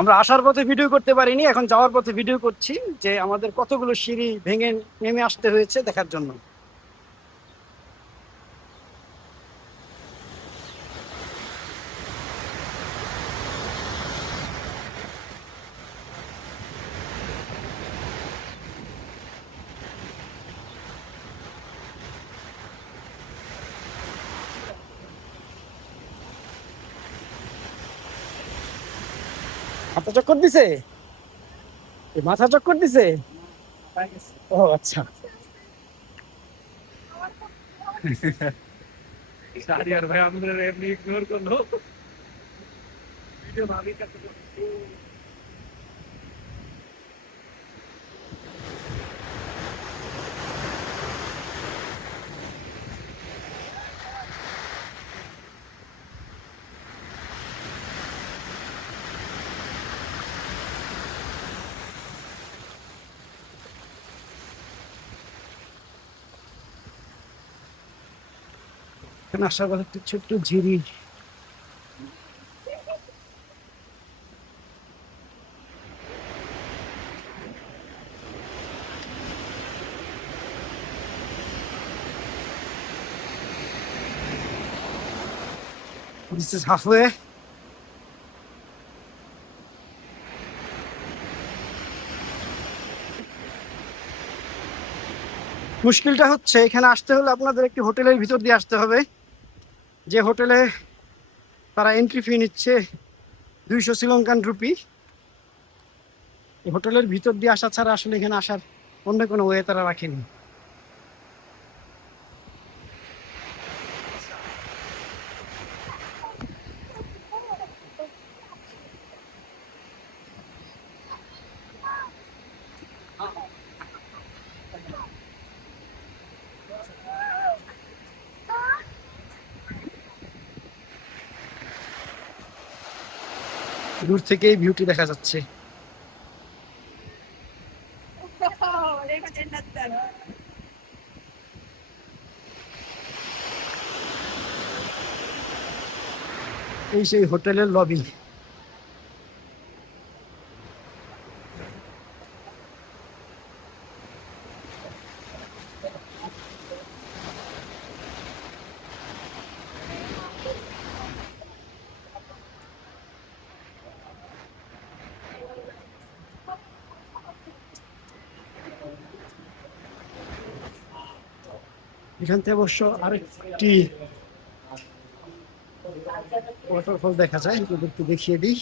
আমরা আসার পথে ভিডিও করতে পারিনি, এখন যাওয়ার পথে ভিডিও করছি যে আমাদের কতগুলো সিঁড়ি ভেঙে নেমে আসতে হয়েছে দেখার জন্য। মাথা চক্কর দিছে, মাথা চক্কর দিছে। ও আচ্ছা। শাহরিয়ার ভাই আমাদের এমনি ইগনোর করলো, ভিডিও ভাবি করতে। এখানে আসার পথে একটা ছোট্ট ঝিরি। This is halfway. মুশকিলটা হচ্ছে এখানে আসতে হলে আপনাদের একটি হোটেলের ভিতর দিয়ে আসতে হবে, যে হোটেলে তারা এন্ট্রি ফি নিচ্ছে 200 শ্রীলঙ্কান রুপি। এই হোটেলের ভিতর দিয়ে আসা ছাড়া আসলে এখানে আসার অন্য কোনো ওয়ে তারা রাখেনি। দূর থেকেই ভিউটি দেখা যাচ্ছে। এই সেই হোটেলের লবি। এখান থেকে অবশ্য আরেকটি ওয়াটারফল দেখা যায়, একটু দেখিয়ে দিই।